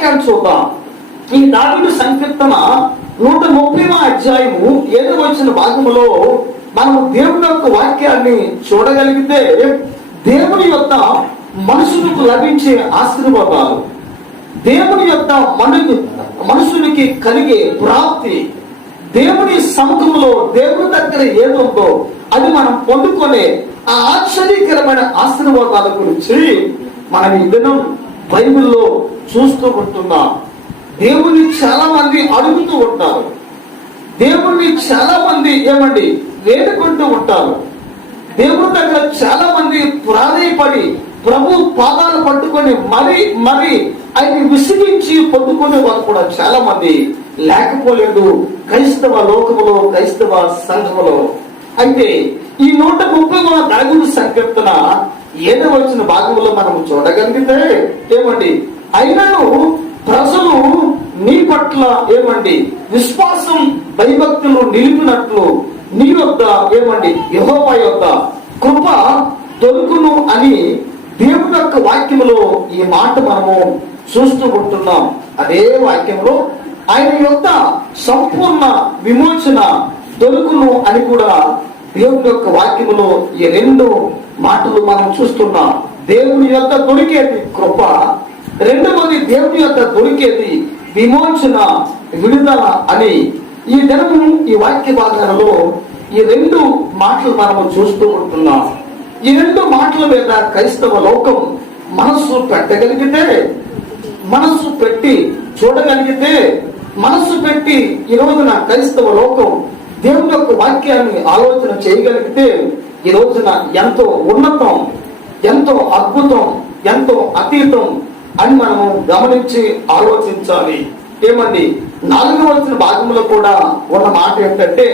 వాక్యాన్ని చూద్దాం. ఈ దావీదు సంకీర్తన 130వ అధ్యాయము 7వ వచన భాగములో మనము దేవుని యొక్క వాక్యాన్ని చూడగలిగితే, దేవుని యొక్క మనుషులకు లభించే ఆశీర్వాదాలు, దేవుని యొక్క మనుషునికి కలిగే ప్రాప్తి, దేవుని సముఖంలో దేవుని దగ్గర ఏదుందో అది మనం పొందుకునే ఆ ఆశ్చర్యకరమైన ఆశీర్వాదాల గురించి మనం ఈ దినం బైబిల్లో చూస్తూ ఉంటున్నాం. దేవుని చాలా మంది అడుగుతూ ఉంటారు, దేవుణ్ణి చాలా మంది వేడుకుంటూ ఉంటారు, దేవుని దగ్గర చాలా మంది ప్రాధేయపడి ప్రభు పాదాలు పట్టుకొని మరి ఆయన విసిగించి పొందుకునే వారు కూడా చాలా మంది లేకపోలేదు క్రైస్తవ లోకములో, క్రైస్తవ సంఘములో. అయితే ఈ 130వ దావీదు సంకీర్తన 7వ వచన భాగంలో మనం చూడగలిగితే అయినను ప్రజలు నీ పట్ల విశ్వాసం భయభక్తులు నిలిపినట్లు నీ యొద్ద యెహోవా యొద్ద కృప దొరుకును అని దేవుని యొక్క వాక్యములో ఈ మాట మనము చూస్తూ ఉంటున్నాం. అదే వాక్యంలో ఆయన యొక్క సంపూర్ణ విమోచన దొరుకును అని కూడా దేవుని యొక్క వాక్యములో ఈ 2 మాటలు మనం చూస్తున్నాం. దేవుని యొక్క దొరికేది కృప, రెండవది దేవుని యొక్క దొరికేది విమోచన, విడుదల అని ఈ దినము ఈ వాక్య భాగాలలో ఈ 2 మాటలు మనము చూస్తూ ఉంటున్నాం. ఈ 2 మాటల మీద క్రైస్తవ లోకం మనస్సు పెట్టగలిగితే, మనస్సు పెట్టి చూడగలిగితే, మనస్సు పెట్టి ఈ రోజున క్రైస్తవ లోకం దేవుని యొక్క వాక్యాన్ని ఆలోచన చేయగలిగితే ఈ రోజున ఎంతో ఉన్నతం, ఎంతో అద్భుతం, ఎంతో అతీతం అని మనము గమనించి ఆలోచించాలి. 4వ వచన భాగంలో కూడా ఉన్న మాట ఏంటంటే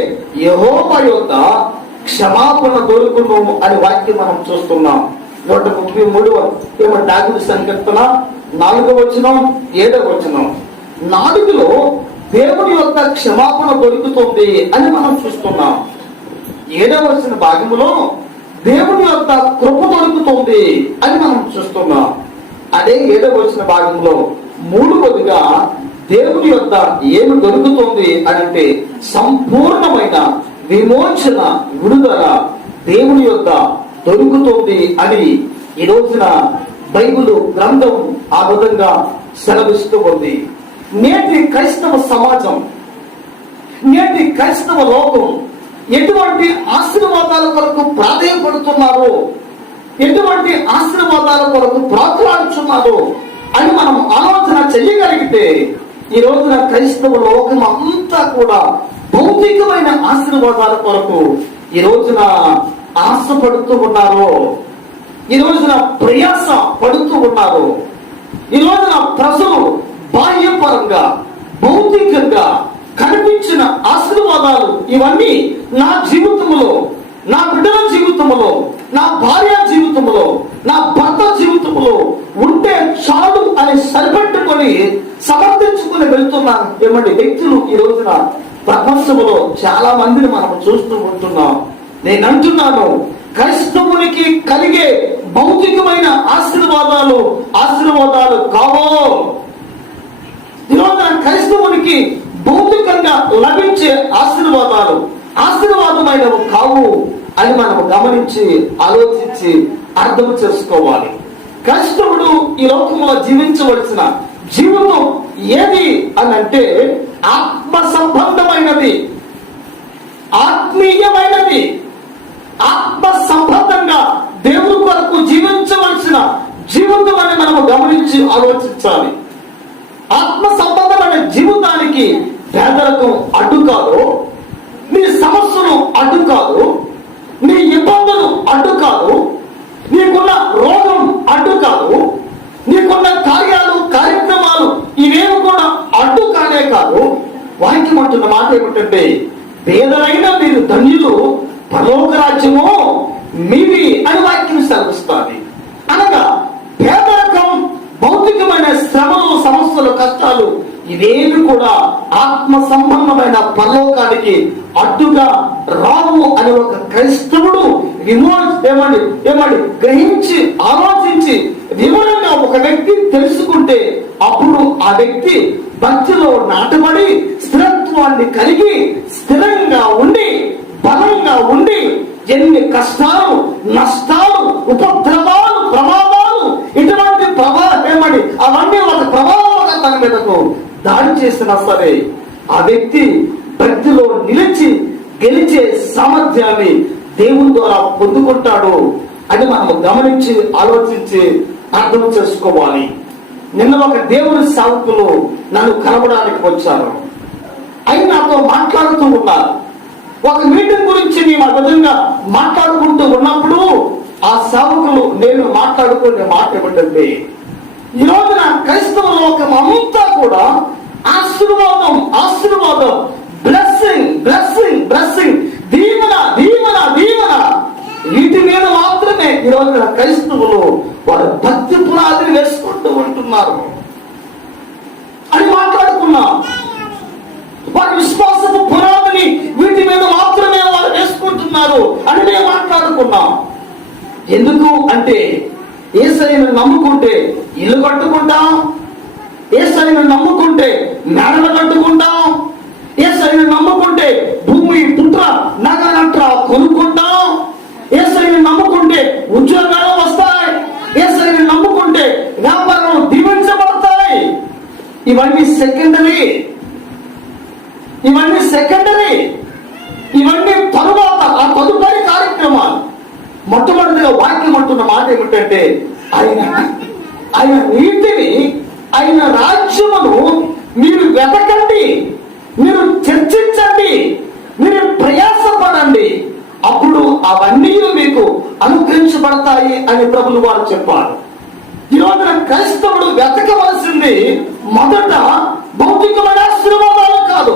యెహోవా యొద్ద క్షమాపణ దొరుకును అని వాక్యం మనం చూస్తున్నాం. 133వ దావీదు సంకీర్తన 4వ వచనం 7వ వచనం. 4లో దేవుని యొక్క క్షమాపణ దొరుకుతుంది అని మనం చూస్తున్నాం. 7వ వచన భాగంలో దేవుని యొక్క కృప దొరుకుతుంది అని మనం చూస్తున్నాం. అదే 7వ వచన భాగంలో 3వదిగా దేవుని యొక్క ఏమి దొరుకుతుంది అంటే సంపూర్ణమైన విమోచన, విడుదల దేవుని యొక్క దొరుకుతుంది అని ఈ రోజున బైబిల్ గ్రంథం ఆ విధంగా సెలవిస్తూ ఉంది. నేటి క్రైస్తవ సమాజం, నేటి క్రైస్తవ లోకం ఎటువంటి ఆశీర్వాదాల కొరకు ప్రాధేయపడుతున్నారు, ఎటువంటి ఆశీర్వాదాల కొరకు ప్రాకులాడుతున్నారు అని మనం ఆలోచన చేయగలిగితే ఈ రోజున క్రైస్తవ లోకం అంతా కూడా భౌతికమైన ఆశీర్వాదాల కొరకు ఈ రోజున ఆశపడుతూ ఉన్నారు, ఈ రోజున ప్రయాస పడుతూ ఉన్నారు. ఈ రోజున ప్రజలు బాహ్యపరంగా, భౌతికంగా కనిపించిన ఆశీర్వాదాలు ఇవన్నీ నా జీవితంలో, నా బిడ్డల జీవితంలో, నా భార్య జీవితంలో, నా భర్త జీవితంలో ఉంటే చాలు అని సరిపెట్టుకొని సమర్థించుకుని వెళ్తున్న వ్యక్తులు ఈ రోజున ప్రపంచంలో చాలా మందిని మనం చూస్తూ ఉంటున్నాం. నేను అంటున్నాను, క్రైస్తవునికి కలిగే భౌతికమైన ఆశీర్వాదాలు కావో. ఈరోజు క్రైస్తవునికి భౌతికంగా లభించే ఆశీర్వాదమైనవి కావు అని మనం గమనించి ఆలోచించి అర్థం చేసుకోవాలి. క్రైస్తవుడు ఈ లోకంలో జీవించవలసిన జీవితం ఏది అని అంటే ఆత్మ సంబంధమైనది, ఆత్మీయమైనది, ఆత్మ సంబంధంగా దేవుని కొరకు జీవించవలసిన జీవితం అని మనము గమనించి ఆలోచించాలి. ఆత్మ సంబంధమైన జీవితానికి పేదరికం అడ్డు కాదు, నీ సమస్యలు అడ్డు కాదు, నీ ఇబ్బందులు అడ్డు కాదు, నీకున్న రోగం అడ్డు కాదు, నీకున్న కార్యక్రమాలు ఇవేమి కూడా అడ్డు కానే కాదు. వాక్యం అంటున్న మాట ఏమిటంటే పేదలైన మీరు ధన్యులు, పరలోక రాజ్యము మీది అని వాక్యం సెలవిస్తుంది. అనగా పేదరికం, భౌతికమైన శ్రమలు, సమస్యలు, కష్టాలు ఇవేమి కూడా ఆత్మ సంబంధమైన పరలోకానికి అడ్డుగా రావు అని ఒక క్రైస్తవుడు గ్రహించి ఆలోచించి వివరంగా ఒక వ్యక్తి తెలుసుకుంటే అప్పుడు ఆ వ్యక్తి భక్తిలో నాటబడి స్థిరత్వాన్ని కలిగి స్థిరంగా ఉండి బలంగా ఉండి ఎన్ని కష్టాలు, నష్టాలు, ఉపద్రవాలు, ప్రమాదాలు, ఇటువంటి ఏమని అవన్నీ ఒక ప్రభావంగా తన మీదకు దాడి చేసినా సరే ఆ వ్యక్తి భక్తిలో నిలిచి గెలిచే సామర్థ్యాన్ని దేవుని ద్వారా పొందుకుంటాడు అని మనం గమనించి ఆలోచించి అర్థం చేసుకోవాలి. నిన్న ఒక దేవుని సేవకులు నన్ను కలవడానికి వచ్చారు. అయి నాతో మాట్లాడుతూ ఉన్నారు. ఒక మీటింగ్ గురించి మేము ఆ విధంగా మాట్లాడుకుంటూ ఉన్నప్పుడు ఆ సేవకులు నేను మాట్లాడుకునే మాట ఏమిటంటే, ఈ రోజున క్రైస్తవ లోకం అంతా కూడా ఆశీర్వాదం, ఆశీర్వాదం, బ్లెస్సింగ్, బ్లెస్సింగ్, బ్లెస్సింగ్, దీవెన, దీవెన, దీవెన, వీటి మీద మాత్రమే ఈ రోజున క్రైస్తవులు వారి భక్తి పునాదిని వేసుకుంటూ ఉంటున్నారు అని మాట్లాడుకున్నాం. వారి విశ్వాసపు పునాదిని వీటి మీద మాత్రమే వారు వేసుకుంటున్నారు అని మేము మాట్లాడుకున్నాం. ఎందుకు అంటే యేసయ్యను నమ్ముకుంటే ఇల్లు కట్టుకుంటాం, యేసయ్యను నమ్ముకుంటే మేడలు కట్టుకుంటాం, యేసయ్యను నమ్ముకుంటే భూమి పుట్ర నగనట్ర కొనుక్కుంటాం, యేసయ్యను నమ్ముకుంటే ఉద్యోగాలు వస్తాయి, యేసయ్యను నమ్ముకుంటే వ్యాపారం దీవించబడతాయి. ఇవన్నీ సెకండరీ, ఇవన్నీ సెకండరీ, ఇవన్నీ తరువాత ఆ తదుపరి కార్యక్రమాలు. మొట్టమొదటిగా వాక్యం అంటున్న మాట ఏమిటంటే, ఆయన నీతిని, ఆయన రాజ్యమును మీరు వెతకండి, మీరు చర్చించండి, మీరు ప్రయాసపడండి, అప్పుడు అవన్నీ మీకు అనుగ్రహించబడతాయి అని ప్రభులు వారు చెప్పారు. ఈ రోజున క్రైస్తవుడు వెతకవలసింది మొదట భౌతికమైన ఆశీర్వాదాలు కాదు.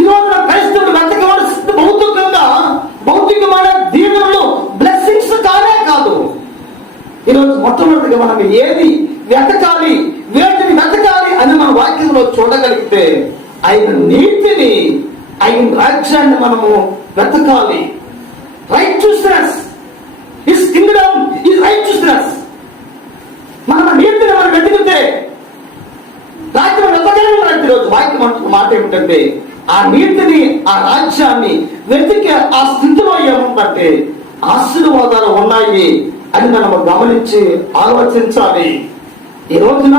ఈ రోజున క్రైస్తవుడు వెతకవలసింది భౌతికమైన దీవెనలు, బ్లెస్సింగ్స్ కానే కాదు. ఈరోజు మొట్టమొదటిగా మనం ఏది వెతకాలి, వేటిని వెతకాలి అని మన వాక్యంలో చూడగలిగితే ఆయన నీతిని, ఆయన రాజ్యాన్ని మనము వెతకాలి. Righteousness, his Kingdom is righteousness. మనం నీతిని మనం వెతికితే రాజ్యం వెతకలేము. ఈరోజు వాక్యం అంటున్న మాట ఏమిటంటే, ఆ నీతిని, ఆ రాజ్యాన్ని వెతికే ఆ స్థితిలో ఏముందంటే ఆశీర్వాదాలు ఉన్నాయి అని మనము గమనించి ఆలోచించాలి. ఈ రోజున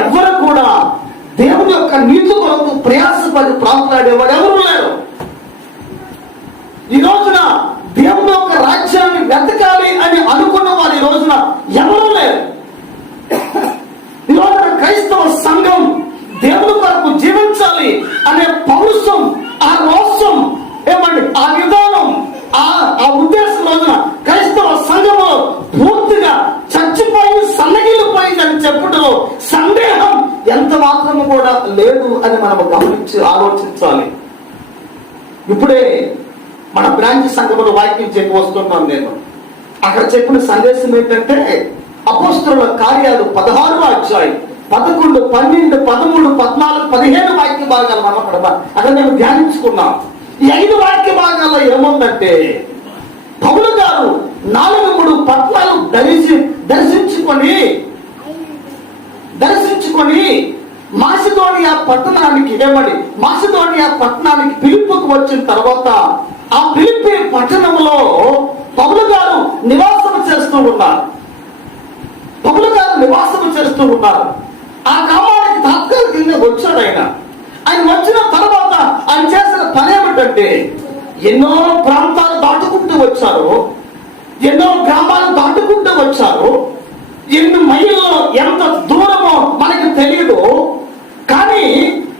ఎవరు కూడా దేవుని యొక్క నీతి కొరకు ప్రయాసపడి ప్రాంతాడేవాడు ఎవరు లేరు. ఈ రోజున దేవుని యొక్క రాజ్యాన్ని వెతకాలి అని అనుకున్న వారు ఈ రోజున ఎవరు లేరు. ఈ రోజున క్రైస్తవ సంఘం దేవుని కొరకు జీవించాలి అనే పౌరుషం, ఆ రోషం, ఏమండి ఆ విధానం, ఆ ఉద్దేశం రోజున క్రైస్తవ సంఘంలో పూర్తిగా చచ్చిపోయి సన్నగిలిపోయిందని చెప్పుటలో సందేహం ఎంత మాత్రము కూడా లేదు అని మనం గమనించి ఆలోచించాలి. ఇప్పుడే మన బ్రాంచ్ సంఘంలో వాక్యం చెప్పి వస్తున్నాను నేను. అక్కడ చెప్పిన సందేశం ఏంటంటే, అపోస్తలుల కార్యాలు 16వ అధ్యాయం 11, 12, 13, 14, 15 వాక్య భాగాలు మనం అక్కడ మేము ధ్యానించుకున్నాం. ఈ 5 వాక్య భాగాల్లో ఏముందంటే, పౌలు గారు 4 పట్టణాలు దర్శించుకొని మాసిదోనియా పట్టణానికి పిలుపుకు వచ్చిన తర్వాత ఆ పిలిపి పట్టణంలో పౌలు గారు నివాసం చేస్తూ ఉన్నారు. ఆ గ్రామానికి తాత్కాలికంగా వచ్చాడు. ఆయన వచ్చిన తర్వాత ఆయన చేసిన పని ఏమిటంటే, ఎన్నో ప్రాంతాలు దాటుకుంటూ వచ్చారు, ఎన్నో గ్రామాలు దాటుకుంటూ వచ్చారు. ఎన్ని మైళ్ళు, ఎంత దూరమో మనకి తెలియదు. కానీ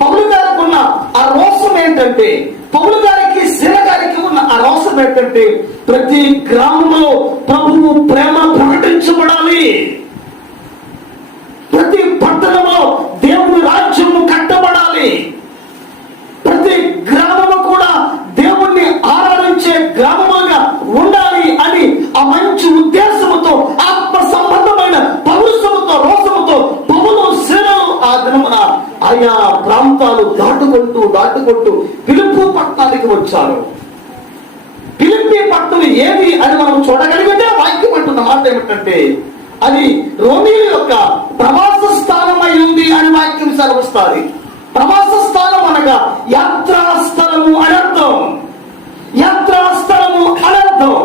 పౌలు గారికి ఉన్న ఆ రోషం ఏంటంటే, పౌలు గారికి, శీల గారికి ఉన్న ఆ రోషం ఏంటంటే, ప్రతి గ్రామంలో ప్రభువు ప్రేమ ప్రకటించబడాలి, ప్రతి పట్టణంలో దేవుని రాజ్యము కట్టబడాలి, ప్రతి గ్రామము కూడా దేవుణ్ణి ఆరాధించే గ్రామముగా ఉండాలి అని ఆ మంచి ఉద్దేశముతో, ఆత్మ సంబంధమైన పౌరుషముతో, రోషముతో పౌలు శీలలు ఆ దినమున ఆయా ప్రాంతాలు దాటుకుంటూ పిలుపు పట్టణానికి వచ్చారు. పిలిపి పట్టణం ఏది అని మనం చూడగలిగితే వాక్యం అంటున్న మాట ఏమిటంటే, అది రోమీయుల యొక్క ప్రవాస స్థానమై ఉంది అని వాక్యం సెలవుస్తుంది. ప్రవాస స్థానం అనగా యాత్రాస్థలము అనర్థం. యాత్రాస్థలము అనర్థం.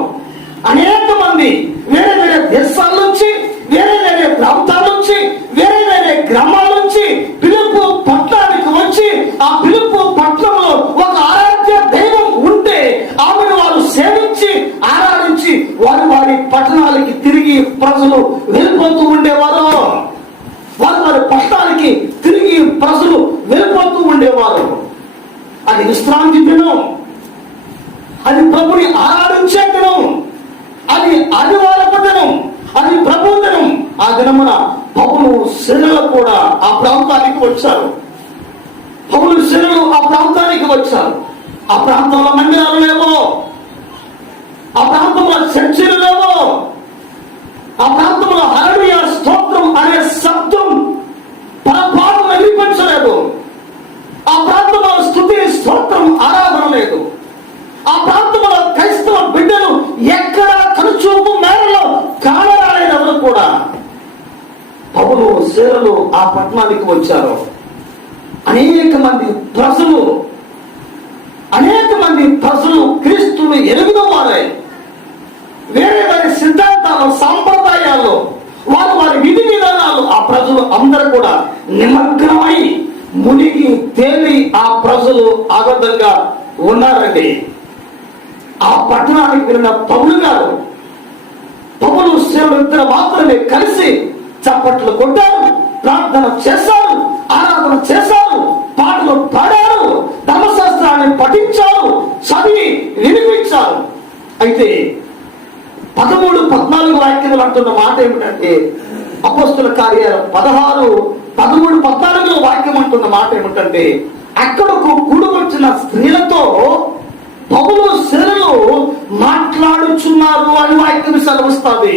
అనేక మంది వేరే వేరే దేశాల నుంచి, వేరే వేరే ప్రాంతాల నుంచి, వేరే వేరే గ్రామాల నుంచి పిలుపు పట్టణానికి వచ్చి, ఆ పిలుపు పట్టణంలో ఒక ఆరాధ్య దైవం ఉంటే ఆమెను వారు సేవించి ఆరాధించి వారి వారి పట్టణాలకి తిరిగి ప్రజలు వెళ్ళిపోతూ ఉండేవారు. వారి వారి పట్టణాలకి తిరిగి ప్రజలు వెళ్ళిపోతూ ఉండేవారు. అది విశ్రాంతి దినం, అది ప్రభుని ఆరాధించే దినం, అది ఆదివారపు దినం, అది ప్రభు దినం. ఆ దినమున పౌలు శిలలు కూడా ఆ ప్రాంతానికి వచ్చారు. పౌలు శిలలు ఆ ప్రాంతానికి వచ్చారు. ఆ ప్రాంతంలో మందిరాలు లేవో, ఆ ప్రాంతంలో చర్చిలు లేవో, ఆ ప్రాంతంలో హల్లెలూయా స్తోత్రం అనే శబ్దం పరపాటు వినిపించలేదు. ఆ ప్రాంతంలో స్తుతి స్తోత్రం ఆరాధన లేదు. ఆ ప్రాంతంలో క్రైస్తవ బిడ్డలు ఎక్కడ కనుచూపు మేరలో కానరాలేదెవరు కూడా. పౌలు శీలలు ఆ పట్టణానికి వచ్చారు. అనేక మంది ప్రజలు క్రీస్తుని ఎరుగున వారే. వేరే వేరే సిద్ధాంతాలు, సాంప్రదాయాలు, వారి విధి విధానాలు ఆ ప్రజలు అందరూ కూడా నిమగ్నమై మునిగి తేలి ఆ ప్రజలు ఆగతంగా ఉన్నారండి. ఆ పట్టణానికి వెళ్ళిన పౌలు గారు, పౌలు శీలలు ఇద్దరు మాత్రమే కలిసి చప్పట్లు కొట్టారు, ప్రార్థన చేశారు, ఆరాధన చేశారు, పాటలు పాడారు, ధర్మశాస్త్రాన్ని పఠించారు, చదివి వినిపించారు. అయితే 13-14 వాక్యాలు అంటున్న మాట ఏమిటంటే, అపోస్తుల కార్యాలు 16-13-14 వాక్యం అంటున్న మాట ఏమిటంటే, అక్కడకు కూడి వచ్చిన స్త్రీలతో పౌలు శీలలు మాట్లాడుచున్నారు అని వాక్యం సెలవుస్తుంది.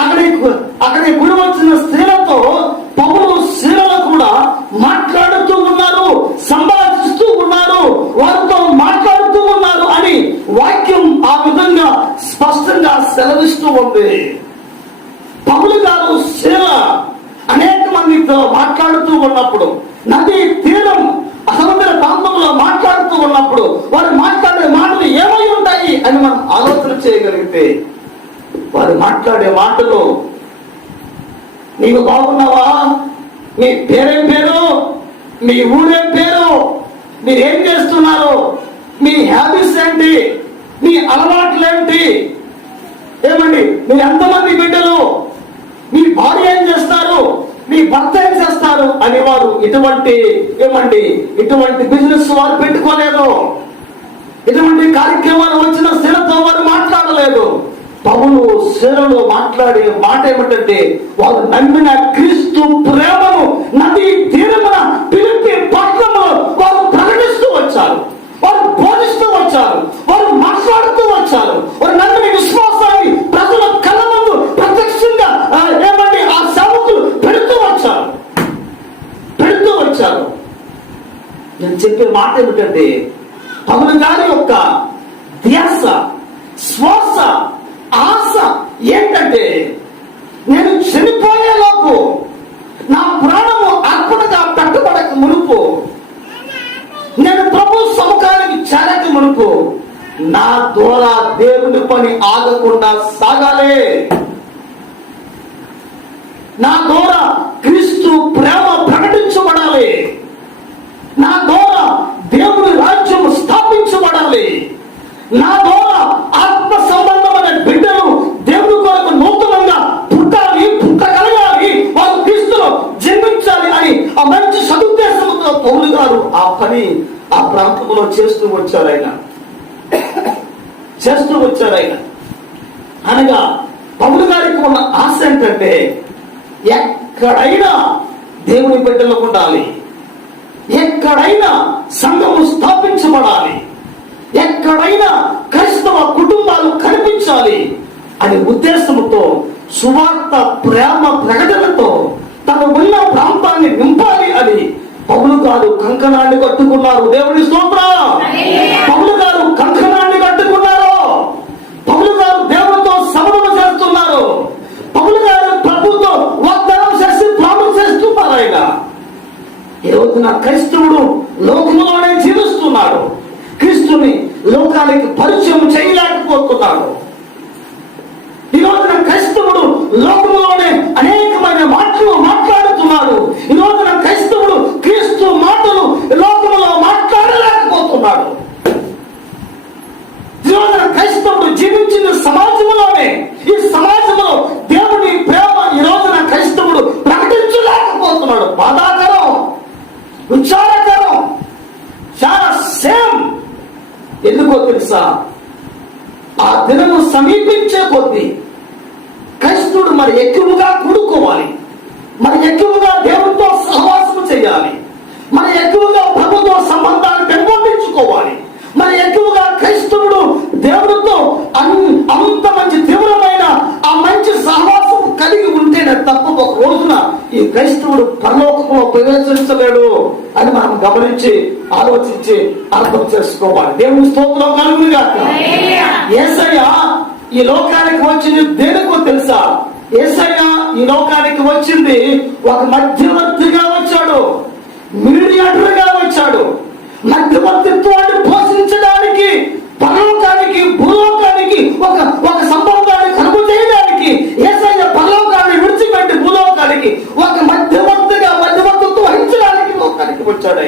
అక్కడికి కూడి వచ్చిన స్త్రీలతో పౌలు శీలలు కూడా మాట్లాడుతూ ఉన్నారు, సంభాషిస్తూ ఉన్నారు, వారితో మాట్లాడుతూ ఉన్నారు అని వాక్యం ఆ విధంగా స్పష్టంగా సెలవిస్తూ ఉంది. పౌలు గారు శీల అనేక మందితో మాట్లాడుతూ ఉన్నప్పుడు, నది తీరం సముద్ర ప్రాంతంలో మాట్లాడుతూ ఉన్నప్పుడు వారు మాట్లాడే మాటలు ఏమై ఉంటాయి అని మనం ఆలోచన చేయగలిగితే, వారు మాట్లాడే మాటలు, నీవు బాగున్నావా, మీ పేరేం పేరు, మీ ఊరేం పేరు, మీరేం చేస్తున్నారు, మీ హ్యాబిట్స్ ఏంటి, మీ అలవాట్లు ఏంటి, ఏమండి మీరు ఎంతమంది బిడ్డలు, మీ భార్య ఏం చేస్తారు, మీ భర్త ఏం చేస్తారు అని వారు ఇటువంటి బిజినెస్ వారు పెట్టుకోలేదు. ఇటువంటి కార్యక్రమాలు వచ్చిన శీలతో వారు మాట్లాడలేదు. పౌలు శీలలో మాట్లాడే మాట ఏమిటంటే, వారు నమ్మిన క్రీస్తు ప్రేమను నది తీరమున పిలిపి పట్టణంలో వారు ప్రకటిస్తూ వచ్చారు, వారు బోధిస్తూ వచ్చారు, వారు మాట్లాడుతూ వచ్చారు, వారు నమ్మిన విశ్వాసాన్ని ప్రజల కళ్ళ ముందు ప్రత్యక్షంగా ఆ సేవకులు పెడుతూ వచ్చారు. నేను చెప్పే మాట ఏమిటంటే, పౌలు గారి యొక్క ధ్యాస, శ్వాస, ఆశ ఏంటంటే, నేను చనిపోయేలోపు, నా ప్రాణము అర్పణగా పెట్టబడక మునుపు, నేను ప్రభు సముఖానికి చేరక మునుపు నా ద్వారా దేవుని పని ఆగకుండా సాగాలి. నా ద్వారా క్రీస్తు ప్రేమ ప్రకటించబడాలి. నా ద్వారా దేవుని రాజ్యం స్థాపించబడాలి. నా ద్వారా ఆత్మ సంబంధమైన బిడ్డలు దేవుని కొరకు నూతనంగా పుట్టగలగాలి, వారు క్రీస్తులో జన్మించాలి అని ఆ మంచి సదుద్దేశంతో పౌలు గారు ఆ పని ఆ ప్రాంతంలో చేస్తూ వచ్చారు. అనగా పౌలు గారికి ఉన్న ఆశ ఏంటంటే, ఎక్కడైనా దేవుని బిడ్డలకు ఉండాలి, ఎక్కడైనా సంఘము స్థాపించబడాలి, ఎక్కడైనా క్రైస్తవ కుటుంబాలు కనిపించాలి అనే ఉద్దేశంతో, సువార్త ప్రేమ ప్రకటనతో తను ఉన్న ప్రాంతాన్ని నింపాలి అని పౌలు గారు కంకణాన్ని కట్టుకున్నారు. దేవుని స్తోత్రం. పౌలు గారు కంకణాన్ని కట్టుకున్నారు. పౌలు గారు దేవునితో సమరణ చేస్తున్నారు. పౌలు గారు ఈ రోజున క్రైస్తవుడు లోకములోనే జీవిస్తున్నాడు. క్రీస్తుని లోకానికి పరిచయం చేయలేకపోతున్నాడు. ఈ రోజున క్రైస్తవుడు లోకములోనే అనేకమైన మాటలు మాట్లాడుతున్నాడు. ఈ రోజున క్రైస్తవుడు క్రీస్తు మాటలు లోకములో మాట్లాడలేకపోతున్నాడు. ఈ రోజున క్రైస్తవుడు జీవించిన సమాజంలోనే, ఈ సమాజంలో దేవుని ప్రేమ ఈ రోజున క్రైస్తవుడు ప్రకటించలేకపోతున్నాడు. బాధాకరం, విచారకరం, చాలా సేమ్. ఎందుకో తెలుసా? ఆ దినము సమీపించే కొద్దీ క్రైస్తవుడు మరి ఎక్కువగా కూడుకోవాలి, మరి ఎక్కువగా దేవునితో సహవాసం చేయాలి, మరి ఎక్కువగా ప్రభుత్వ సంబంధాలు పెంపొందించుకోవాలి, మరి ఎక్కువగా క్రైస్తవుడు దేవుడితో అంత మంచి తీవ్రమైన ఆ మంచి సహవాసం కలిగి ఉంటేనే తప్ప ఒక రోజున ఈ క్రైస్తవుడు పరలోకంలో ప్రవేశించలేడు అని మనం గమనించి ఆలోచించి అర్థం చేసుకోవాలి. దేవుని స్తోత్రం కలుగునుగాక. యేసయ్య ఈ లోకానికి వచ్చింది దేనికో తెలుసా? యేసయ్య ఈ లోకానికి వచ్చింది ఒక మధ్యవర్తిగా వచ్చాడు, మీడియేటర్గా వచ్చాడు. మధ్యవర్తిత్వాన్ని పోషించడానికి, పరలోకానికి భూలోకానికి ఒక సంబంధాన్ని కలుగు చేయడానికి యేసయ్య పరలోకాన్ని విడిచిపెట్టి భూలోకానికి ఒక మధ్యవర్తిత్వం వహించడానికి లోకానికి వచ్చాడు.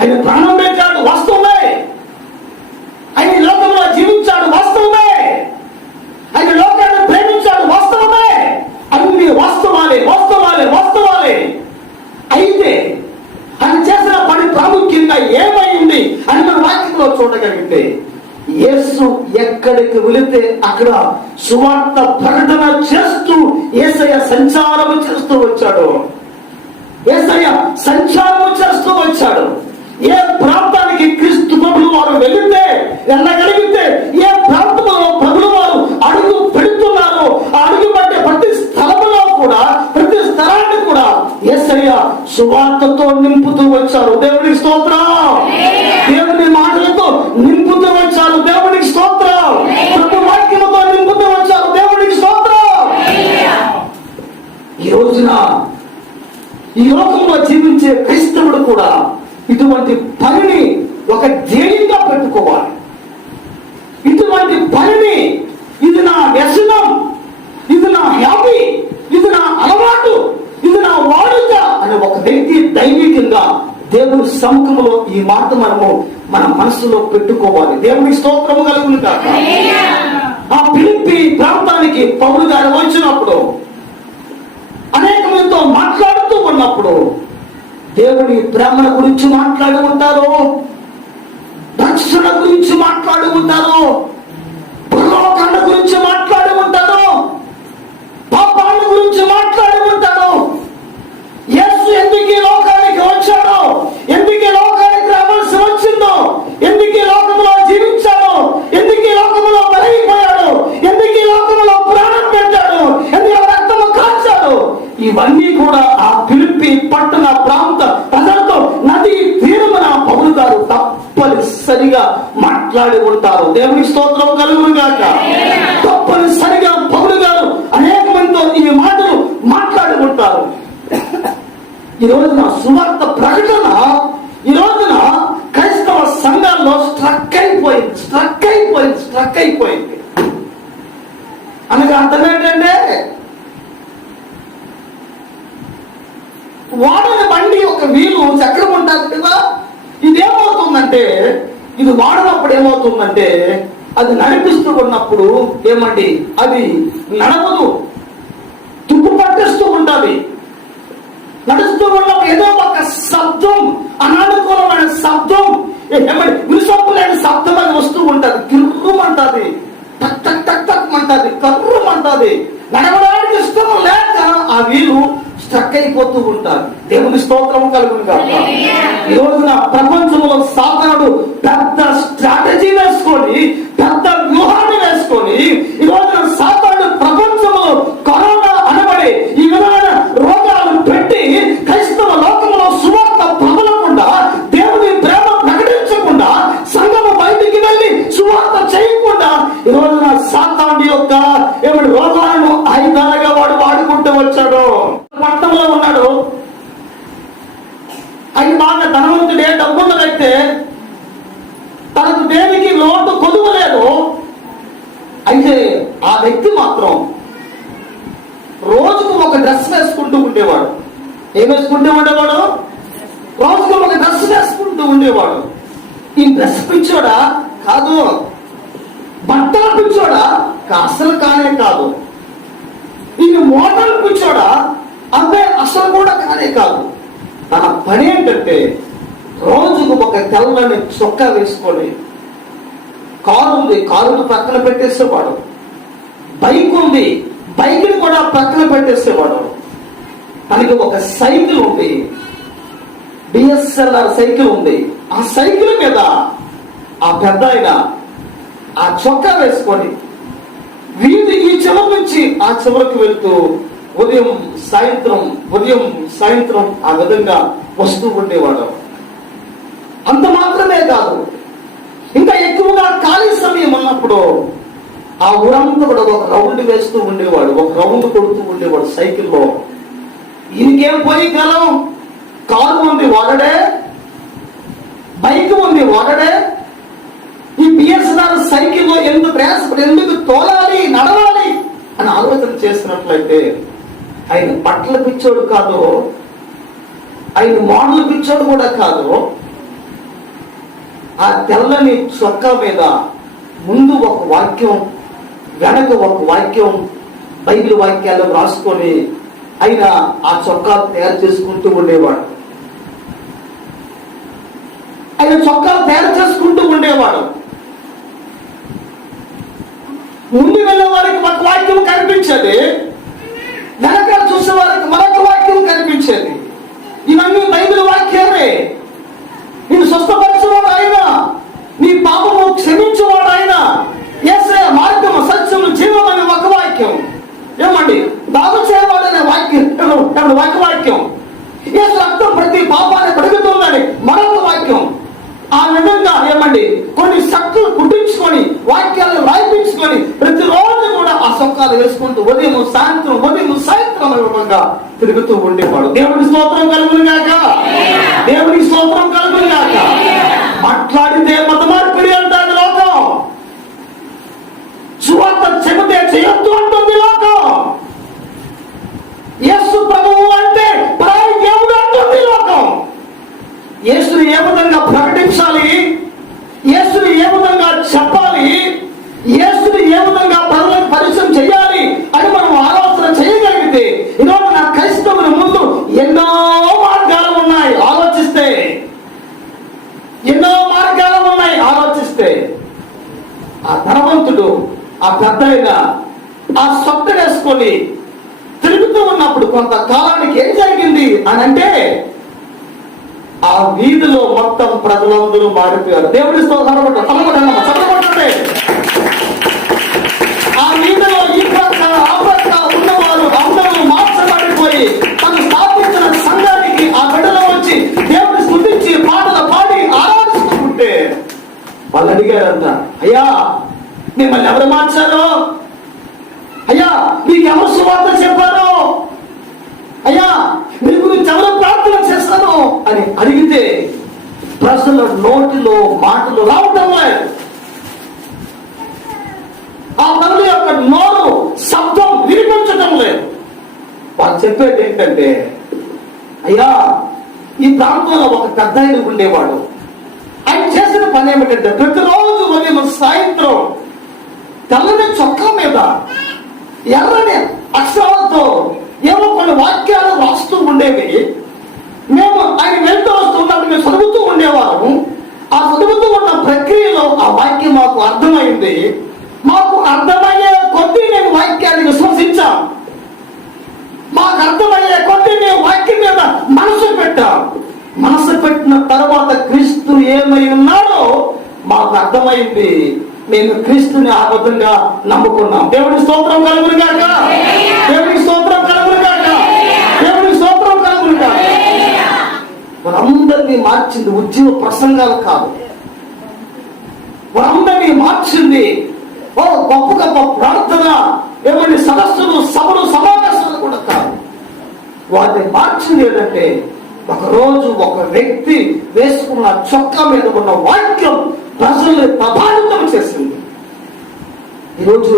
ఆయన ప్రాణం పెట్టాడు, వాస్తవమే. ఆయన లోకంలో జీవించాడు, వాస్తవమే. ఆయన లోకాన్ని ప్రేమించాడు, వాస్తవమే. అన్ని వాస్తవాలే, వాస్తవాలే, వాస్తవాలే. అయితే ఆయన చేసిన పని ప్రాముఖ్యంగా ఏమైంది అని మన వాక్యంలో చూడగలిగితే, యేసు ఎక్కడికి వెళితే అక్కడ సువార్త ప్రకటన చేస్తూ యేసయ్య సంచారం చేస్తూ వచ్చాడు. యేసయ్య సంచారం చేస్తూ వచ్చాడు. ఏ ప్రాంతానికి క్రీస్తు ప్రభులు వారు వెళ్ళగలిగితే, ఏ ప్రాంతంలో ప్రభులు వారు అడుగు పెడుతున్నారో ఆ అడుగు పట్టే ప్రతి స్థలంలో కూడా, ప్రతి స్థలాన్ని కూడా యేసయ్య సువార్తతో నింపుతూ వచ్చారు. దేవునికి స్తోత్రం. దేవుని మాటలతో నింపుతూ వచ్చారు. దేవునికి స్తోత్రం. ప్రభు వాక్యముతో నింపుతూ వచ్చారు. దేవునికి స్తోత్రం. ఈ రోజున ఈ లోకంలో జీవించే క్రైస్తవుడు కూడా ఇటువంటి పనిని ఒక ధ్యేయంగా పెట్టుకోవాలి. ఇటువంటి పనిని, ఇది నా వ్యసనం, ఇది నా హ్యాబీ, ఇది నా అలవాటు, ఇది నా వాడుక అని ఒక వ్యక్తి దైవికంగా దేవుని సముఖంలో ఈ మాట మన మనసులో పెట్టుకోవాలి. దేవుని స్తోత్రము కలుగును కాక. ఆ ఫిలిప్పీ ప్రాంతానికి పౌలు గారు వచ్చినప్పుడు, అనేక మందితో మాట్లాడుతూ ఉన్నప్పుడు దేవుని ప్రేమల గురించి మాట్లాడి ఉంటారు, రక్షణ గురించి మాట్లాడి ఉంటారు, పరలోకాల గురించి మాట్లాడి ఉంటారు, పాపాల గురించి మాట్లాడి ఉంటారు. యేసు ఎందుకు ఈ లోకానికి వచ్చాడో, ఎందుకు ఈ లోకానికి రావాల్సి వచ్చిందో, ఎందుకు ఈ లోకంలో జీవించాడో, ఎందుకు ఈ లోకంలో బలైపోయాడు, ఎందుకు ఈ లోకంలో ప్రాణం పెట్టాడు, ఎందుకు రక్తము కాల్చాడు, ఇవన్నీ కూడా ఆ ఫిలిప్పీ పట్టణ ప్రాంత ప్రజలతో నది తీరమున పౌలు గారు తప్పనిసరిగా మాట్లాడి ఉంటారు. దేవుని స్తోత్రం కలుగును గాక. తప్పనిసరిగా పౌలు గారు అనేక మందితో ఈ మాటలు మాట్లాడి ఉంటారు. ఈ రోజున సువార్త ప్రకటన ఈ రోజున క్రైస్తవ సంఘాల్లో స్ట్రక్ అయిపోయింది. అనగా అర్థం ఏంటంటే, వాడని బండి ఒక వీలు చక్రం ఉంటుంది కదా, ఇదేమవుతుందంటే, ఇది వాడినప్పుడు ఏమవుతుందంటే, అది నడిపిస్తూ ఉన్నప్పుడు ఏమండి అది నడవదు, తుప్పు పట్టేస్తూ ఉంటుంది. నడుస్తూ ఉన్నప్పుడు ఏదో ఒక శబ్దం, అనానుకూలమైన శబ్దం, విసుపులేని శబ్దం అది వస్తూ ఉంటుంది. కిర్రుమంటది, టక్ టక్ టక్ టక్ అంటది, కర్రుమంటది. నడవడానికి ఇష్టం లేక ఆ వీలు స్ట్రక్ అయిపోతూ ఉంటారు. దేవుని స్తోత్రం కలుగును కాక. ఈ రోజున ప్రపంచంలో సాతానుడు పెద్ద స్ట్రాటజీ వేసుకొని, పెద్ద వ్యూహాన్ని వేసుకొని, ఈ రోజున సాతానుడు ప్రపంచంలో కరోనా అనబడే ఈ విధమైన రోగాలు పెట్టి క్రైస్తవ లోకంలో సువార్త ప్రబలకుండా, దేవుని ప్రేమ ప్రకటించకుండా, సంఘము బయటికి వెళ్ళి సువార్త చేయకుండా ఈ రోజున సాతానుడి యొక్క రోగాలను ఆయుధాలుగా వాడుకుంటూ వచ్చాడు. పట్టణంలో ఉన్నాడు, డబ్బున్నదైతే తనకు దేనికి లోటు కొదువు లేదు. అయితే ఆ వ్యక్తి మాత్రం రోజుకు ఒక డ్రెస్ వేసుకుంటూ ఉండేవాడు. ఏం వేసుకుంటూ ఉండేవాడు? రోజుకు ఒక డ్రెస్ వేసుకుంటూ ఉండేవాడు. ఈ డ్రెస్ పిచ్చోడా? కాదు. బట్టల పిచ్చోడా? అసలు కానే కాదు. ఈ మోడల్ పిచ్చోడా? అంటే అసలు కూడా కానే కాదు. తన పని ఏంటంటే రోజుకు ఒక తెల్లని చొక్కా వేసుకొని, కారు ఉంది, కారును పక్కన పెట్టేసేవాడు. బైక్ ఉంది, బైక్ని కూడా పక్కన పెట్టేసేవాడు. తనకి ఒక సైకిల్ ఉంది, DSLR సైకిల్ ఉంది. ఆ సైకిల్ మీద ఆ పెద్ద ఆయన ఆ చొక్కా వేసుకొని వీధి ఈ చివరి నుంచి ఆ చివరికి వెళ్తూ ఉదయం సాయంత్రం ఆ విధంగా వస్తూ ఉండేవాడు. అంత మాత్రమే కాదు, ఇంకా ఎక్కువగా ఖాళీ సమయం ఉన్నప్పుడు ఆ ఊరంతా కూడా ఒక రౌండ్ వేస్తూ ఉండేవాడు, ఒక రౌండ్ కొడుతూ ఉండేవాడు సైకిల్లో. ఈయనకేం పోయి కాలం, కారు ఉంది వాడడే, బైక్ ఉంది వాడడే, ఈ BSLR సైకిల్లో ఎందుకు ప్రయాసపడి, ఎందుకు తోలాలి, నడవాలి అని ఆలోచన చేస్తున్నట్లయితే ఆయన బట్టల పిచ్చోడు కాదు, ఆయన మోడల్ పిచ్చోడు కూడా కాదు. ఆ తెల్లని చొక్కా మీద ముందు ఒక వాక్యం, వెనక ఒక వాక్యం, బైబిల్ వాక్యాలు రాసుకొని ఆయన ఆ చొక్కాలు తయారు చేసుకుంటూ ఉండేవాడు. ఆయన చొక్కాలు తయారు చేసుకుంటూ ఉండేవాడు. ముందు వెళ్ళే వారికి ఒక వాక్యం కనిపించేది, వెనకాల చూసే వారికి మరొక వాక్యం కనిపించేది. ఇవన్నీ బైబిల్ వాక్యాలే. నేను స్వస్థపరచువాడు ఆయన, నీ పాపము క్షమించువాడు ఆయన, యేసయ్య మార్గము సత్యము జీవం అనే ఒక వాక్యం. ఏమండి, బాగు చేయవాడనే వాక్యం, ఒక వాక్యం. యేసు రక్తం ప్రతి పాపాన్ని కడుగుతుందని మరొక వాక్యం. ఆ విధంగా ఏమండి కొన్ని శక్తులు కుట్టించుకొని వాక్యాలను రాయించుకొని ప్రతిరోజు కూడా ఆ సొక్కాలు వేసుకుంటూ ఉదయం సాయంత్రం విధంగా తిరుగుతూ ఉండేవాడు. దేవుని స్తోత్రం కలుగును గాక, దేవుని స్తోత్రం కలుగును గాక. మాట్లాడితే మత మార్పిడి అంటారు లోకం, సువార్త చెబితే చేయొద్దు అంటుంది లోకం, యేసు ప్రభువు అంటే పరాయి దేవుడు అంటుంది లోకం. యేసుని ఏ విధంగా ప్రకటించాలి, యేసుని ఏ విధంగా చెప్పాలి, యేసుని ఏ విధంగా ప్రజలకు పరిచయం చేయాలి అని మనం ఆలోచన చేయగలిగితే ఈరోజు నా క్రైస్తవుల ముందు ఎన్నో మార్గాలు ఉన్నాయి. ఆలోచిస్తే ఆ ధనవంతుడు, ఆ పెద్ద ఆయన ఆ సొక్కడేసుకొని తిరుగుతూ ఉన్నప్పుడు కొంతకాలానికి ఏం జరిగింది అని అంటే ఆ వీధిలో మొత్తం ప్రజలందరూ మారిపోయారు. దేవుడి చదవబట్టే ఆ వీధిలో ఈ ప్రక్క ఆ ప్రక్క ఉన్నవారు అందరూ మార్చబడిపోయి తను స్థాపించిన సంఘానికి ఆ బిడ్డలో వచ్చి దేవుడిని స్తుతించి పాటలు పాడి ఆరాధిస్తూ ఉంటే వాళ్ళు అడిగారంట, అయ్యా మిమ్మల్ని ఎవరు మార్చారు, అయ్యా మీకెవరు సువార్త చెప్పారు, అయ్యా మీ గురించి ఎవరు ప్రార్థన చేస్తాను అని అడిగితే ప్రజల నోటిలో మాటలు రావటం లేదు. ఆ తల్లి యొక్క నోరు శబ్దం వినిపించటం లేదు. వాళ్ళు చెప్పేది ఏంటంటే, అయ్యా ఈ ప్రాంతంలో ఒక పెద్ద ఆయన ఉండేవాడు, ఆయన చేసిన పని ఏమిటంటే ప్రతిరోజు ఉదయం సాయంత్రం తెల్లని చొక్కా మీద ఎర్రని అక్షరాలతో ఏమో కొన్ని వాక్యాలు రాస్తూ ఉండేవి. మేము ఆయన వెళ్తూ వస్తున్నప్పుడు మేము చదువుతూ ఉండేవారు. ఆ చదువుతూ ఉన్న ప్రక్రియలో ఆ వాక్యం మాకు అర్థమైంది. మాకు అర్థమయ్యే కొద్దీ నేను వాక్యాన్ని విశ్వసించాం. మాకు అర్థమయ్యే కొద్దీ మేము వాక్యం మీద మనసు పెట్టాం. మనసు పెట్టిన తర్వాత క్రీస్తు ఏమై ఉన్నాడో మాకు అర్థమైంది. మేము క్రీస్తుని ఆ విధంగా నమ్ముకున్నాం. దేవుని స్తోత్రం కలుగును గాక, దేవుని స్తోత్రం కలుగును గాక, దేవుని స్తోత్రం కలుగును గాక. వారందరినీ మార్చింది ఉద్యోగ ప్రసంగాలు కాదు, వారందరినీ మార్చింది ఓ గొప్ప గొప్ప ప్రార్థన ఏమని సదస్సులు సభలు సమావేశాలు కూడా కాదు. వాటిని మార్చింది ఏంటంటే ఒకరోజు ఒక వ్యక్తి వేసుకున్న చొక్కా మీద ఉన్న వాక్యం ప్రజల్ని ప్రభావితం చేసింది. ఈరోజు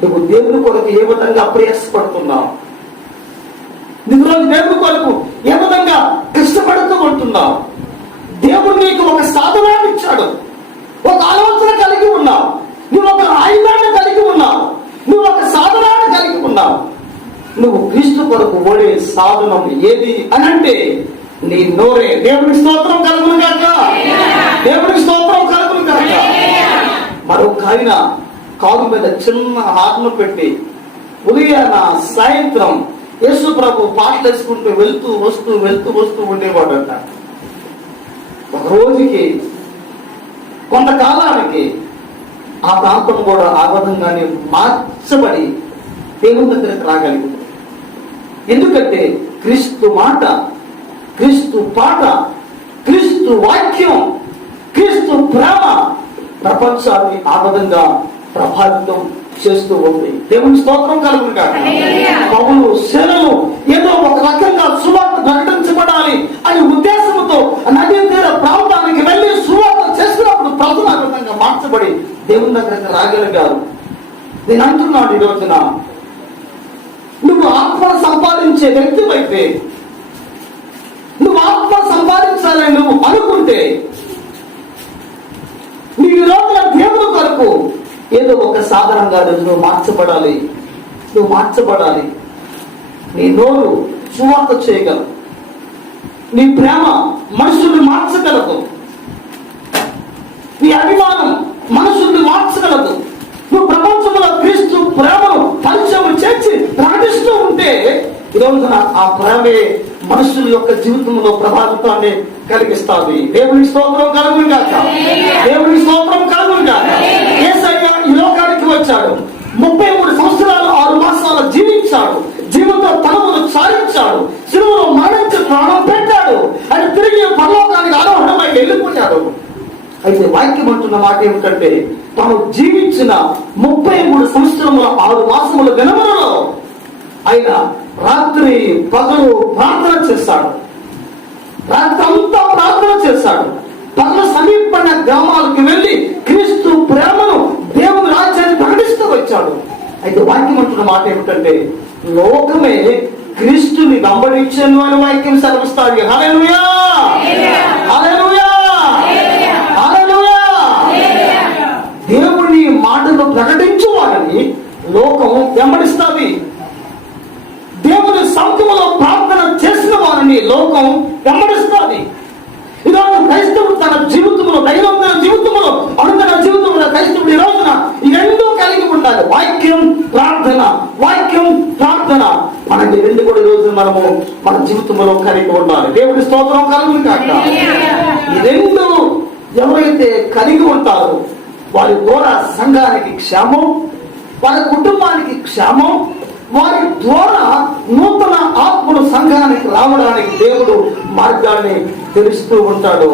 నువ్వు దేవుని కొరకు ఏ విధంగా ప్రయాసపడుతున్నావు? నువ్వు రోజు దేవుని కొరకు ఏ విధంగా కష్టపడుతూ ఉంటున్నావు? దేవుడు నీకు ఒక సాధనాన్ని ఇచ్చాడు, ఒక ఆలోచన కలిగి ఉన్నావు, నువ్వు ఒక ఆయుధాన్ని కలిగి ఉన్నావు, నువ్వు ఒక సాధనాన్ని కలిగి ఉన్నావు. నువ్వు క్రీస్తు కొరకు ఓడే సాధనం ఏది అని అంటే నీ నోరే. దేవునికి స్తోత్రం కలుగును గాక, దేవునికి స్తోత్రం కలుగును గాక. మరొక ఆయన కాలు మీద చిన్న హార్ను పెట్టి ఉదయాన సాయంత్రం యేసు ప్రభు పాటలు వేసుకుంటూ వెళ్తూ వస్తూ ఉండేవాడంట. ఒక రోజుకి కొంతకాలానికి ఆ ప్రాంతం కూడా ఆ విధంగానే మార్చబడి దేవుని దగ్గరికి రాగలిగింది. ఎందుకంటే క్రీస్తు మాట, క్రీస్తు పాట, క్రీస్తు వాక్యం, క్రీస్తు ప్రేమ ప్రపంచాన్ని ఆ విధంగా ప్రభావితం చేస్తూ ఉంది. దేవుని స్తోత్రం కలుగును గాక. పౌలు సేనలు ఏదో ఒక రకంగా సువార్త ప్రకటించబడాలి అనే ఉద్దేశంతో నదీ తీర ప్రాంతానికి వెళ్ళి సువార్త చేసినప్పుడు ప్రజలు ఆ విధంగా మార్చబడి దేవుని దగ్గరికి రాగలిగారు. నేను అంటున్నాను, ఈ రోజున నువ్వు ఆత్మ సంపాదించే వ్యక్తివైతే, నువ్వు ఆత్మ సంపాదించాలని నువ్వు అనుకుంటే, నీ రోజున దేవుని కొరకు ఏదో ఒక సాధనంగా నువ్వు మార్చబడాలి. నువ్వు మార్చబడాలి. నీ నోరు సువార్త చేయగలవు, నీ ప్రేమ మనుషుల్ని మార్చగలదు, నీ అభిమానం మనుషుల్ని మార్చగలదు. నువ్వు ప్రపంచంలో క్రీస్తు ప్రేమను పరిచయం చేసి ప్రకటిస్తూ ఉంటే ఈ రోజున ఆ ప్రేమే మనుషుల యొక్క జీవితంలో ప్రభావితాన్ని కలిగిస్తాది. దేవుని స్తోత్రం కలుగును గాక, దేవుని స్తోత్రం కలుగును గాక. యేసయ్య ఈ లోకానికి వచ్చాడు, 33 సంవత్సరాలు 6 మాసాలు జీవించాడు, జీవితంలో తలమును చాలించాడు, శిలువలో మరణించి ప్రాణం పెట్టాడు, ఆయన తిరిగి పరలోకానికి ఆరోహణమై వెళ్ళిపోయాడు. అయితే వాక్యం అంటున్న మాట ఏమిటంటే తాను జీవించిన 33 సంవత్సరముల 6 మాసముల దినములలో ఆయన రాత్రి పగలు ప్రార్థన చేశాడు, రాత్రి అంతా ప్రార్థన చేశాడు. పగలు సమీపమైన గ్రామాలకు వెళ్ళి క్రీస్తు ప్రేమను దేవుని రాజ్యాన్ని ప్రకటిస్తూ వచ్చాడు. అయితే వాక్యం అంటున్న మాట ఏమిటంటే లోకమే క్రీస్తుని వెంబడించను అని వాక్యం సెలవిస్తాడు. హల్లెలూయా, హల్లెలూయా, హల్లెలూయా. దేవుని మాటలు ప్రకటించు వారిని లోకం వెంబడిస్తాది. దేవుని సముఖంలో ప్రార్థన చేసిన వారిని లోకం వెంబడిస్తుంది. ఈరోజు క్రైస్తవుడు తన జీవితంలో, దైనందిన జీవితంలో, అనుదిన జీవితంలో క్రైస్తవుడు ఈ రోజున ఈ రెండూ కలిగి ఉండాలి. వాక్యం, ప్రార్థన, వాక్యం, ప్రార్థన. మనకి రెండు కూడా ఈ రోజు మనము మన జీవితంలో కలిగి ఉండాలి. దేవుడి స్తోత్రం కలుగును గాక. ఈ రెండు ఎవరైతే కలిగి ఉంటారో వారి ద్వారా సంఘానికి క్షేమం, వారి కుటుంబానికి క్షేమం, వారి ద్వారా నూతన ఆత్మను సంఘానికి రావడానికి దేవుడు మార్గాన్ని తెలుస్తూ ఉంటాడు.